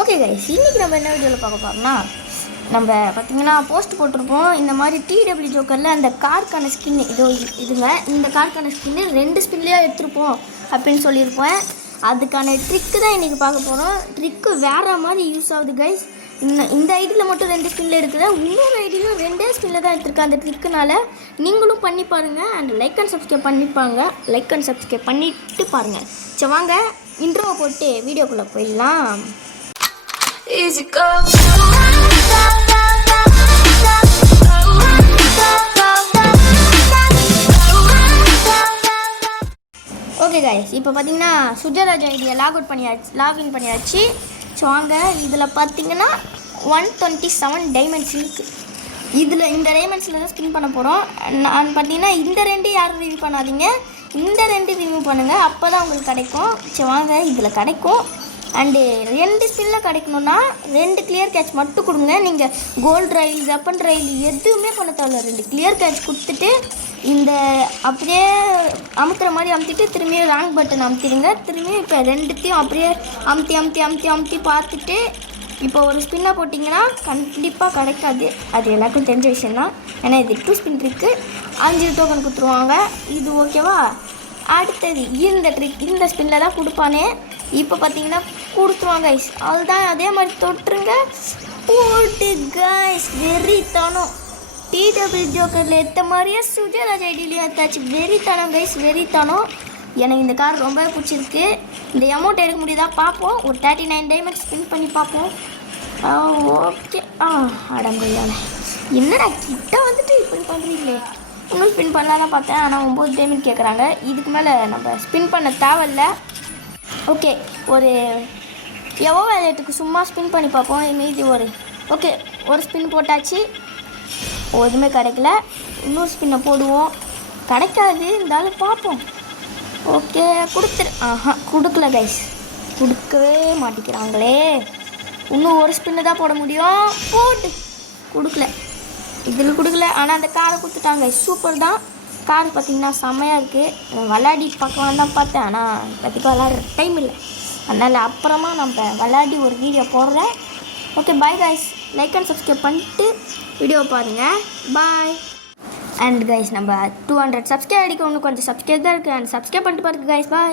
Okay guys, இன்றைக்கி நம்ம என்ன வீடியோவில் பார்க்க போகிறோம்னா, நம்ம பார்த்திங்கன்னா போஸ்ட் போட்டிருப்போம். இந்த மாதிரி டிடபிள்யூ ஜோக்கரில் அந்த காருக்கான ஸ்கின்னு இதுங்க இந்த காருக்கான ஸ்கின்னு 2 ஸ்பின்லேயே எடுத்துருப்போம் அப்படின்னு சொல்லியிருப்பேன். அதுக்கான ட்ரிக்கு தான் இன்றைக்கி பார்க்க போகிறோம். ட்ரிக்கு வேறு மாதிரி யூஸ் ஆகுது கைஸ். இந்த ஐடியில் மட்டும் 2 ஸ்பின்னில் இருக்குது, இன்னொரு ஐடியிலும் 2 ஸ்பின்னில் தான் எடுத்துருக்கு. அந்த ட்ரிக்குனால நீங்களும் பண்ணி பாருங்கள். அண்ட் லைக் அண்ட் சப்ஸ்கிரைப் பண்ணிவிட்டு பாருங்கள். சரி வாங்க இன்ட்ரோவை போட்டு வீடியோக்குள்ளே போயிடலாம். Easy go. ஓகே கைஸ், இப்போ பார்த்தீங்கன்னா சுஜராஜ் ஐடியா லாகின் பண்ணியாச்சு. ஸோ வாங்க இதில் பார்த்தீங்கன்னா 127 டைமண்ட்ஸ் இருக்குது. இந்த டைமண்ட்ஸில் தான் ஸ்பின் பண்ண போகிறோம். நான் பார்த்தீங்கன்னா இந்த 2 யாரும் ரிவ்யூ பண்ணாதீங்க, இந்த 2 ரிவ்யூ பண்ணுங்கள், அப்போ தான் உங்களுக்கு கிடைக்கும். ஸோ வாங்க இதில் கிடைக்கும். அண்டு 2 ஸ்பின்னில் கிடைக்கணுன்னா 2 கிளியர் கேட்ச் மட்டும் கொடுங்க. நீங்கள் கோல்டு ரயில் வெப்பன் ரயில் எதுவுமே பண்ண தேவையில்ல. 2 கிளியர் கேட்ச் கொடுத்துட்டு இந்த அப்படியே அமுத்துற மாதிரி அமுத்திட்டு திரும்பியும் ராங் பட்டன் அமுத்திடுங்க. திரும்பியும் இப்போ 2த்தையும் அப்படியே அமுத்தி பார்த்துட்டு இப்போ ஒரு ஸ்பின்னை போட்டிங்கன்னா கண்டிப்பாக கிடைக்காது. அது எல்லாருக்கும் தெரிஞ்ச விஷயந்தான். ஏன்னா இது 2 ஸ்பின் இருக்குது, 5 டோக்கன் கொடுத்துருவாங்க. இது ஓகேவா? அடுத்தது இந்த ட்ரிக் இந்த ஸ்பின்னில் தான் கொடுப்பானே. இப்போ பார்த்தீங்கன்னா கொடுத்துருவாங்க கைஸ். அதுதான் அதே மாதிரி தொட்டுருங்க போட்டு கைஸ். வெறித்தனம் டிடபிள்யூ ஜோக்கரில் ஏற்ற மாதிரியே சுஜராஜ் ஐடியிலையும் ஏற்றாச்சு. வெறித்தனம் கைஸ், வெறித்தனம். எனக்கு இந்த கார் ரொம்ப பிடிச்சிருக்கு. இந்த அமௌண்ட் எடுக்க முடியுதா பார்ப்போம். ஒரு 39 டைமண்ட் ஸ்பின் பண்ணி பார்ப்போம். ஓகே. அடங்கொய்யால என்னடா கிட்ட வந்துட்டு இப்படி பண்ணுறீங்களே. இன்னும் ஸ்பின் பண்ணலாம் தான் பார்த்தேன், ஆனால் 9 டைமண்ட் கேட்குறாங்க. இதுக்கு மேலே நம்ம ஸ்பின் பண்ண தேவையில்லை. ஓகே, ஒரு எவ்வளோ வேலையத்துக்கு சும்மா ஸ்பின் பண்ணி பார்ப்போம். மீதி ஒரு ஸ்பின் போட்டாச்சு, எதுவுமே கிடைக்கல. இன்னொரு ஸ்பின்னை போடுவோம், கிடைக்காது, இருந்தாலும் பார்ப்போம். ஓகே கொடுத்துரு. கொடுக்கல கைஸ், கொடுக்கவே மாட்டேங்கிறாங்களே. இன்னும் ஒரு ஸ்பின்னு தான் போட முடியும். போட்டு கொடுக்கல, இதில் கொடுக்கல. ஆனால் அந்த காரை கொடுத்துட்டாங்க. சூப்பர் தான். கார் பார்த்திங்கன்னா செம்மையாக இருக்குது. விளையாடி பார்க்கலாம் தான் பார்த்தேன், ஆனால் இப்போதைக்கு விளையாடுற டைம் இல்லை. அதனால் அப்புறமா நம்ம விளையாடி ஒரு வீடியோ போடுறேன். Okay bye guys, like and subscribe பண்ணிட்டு வீடியோ பாருங்கள். பாய். அண்ட் கைஸ், நம்ம 200 சப்ஸ்கிரைப் அடிக்க இன்னும் கொஞ்சம் சப்ஸ்கிரைப் தான் இருக்குது. அண்ட் சப்ஸ்கிரைப் பண்ணிட்டு பாருங்க கைஸ். பாய்.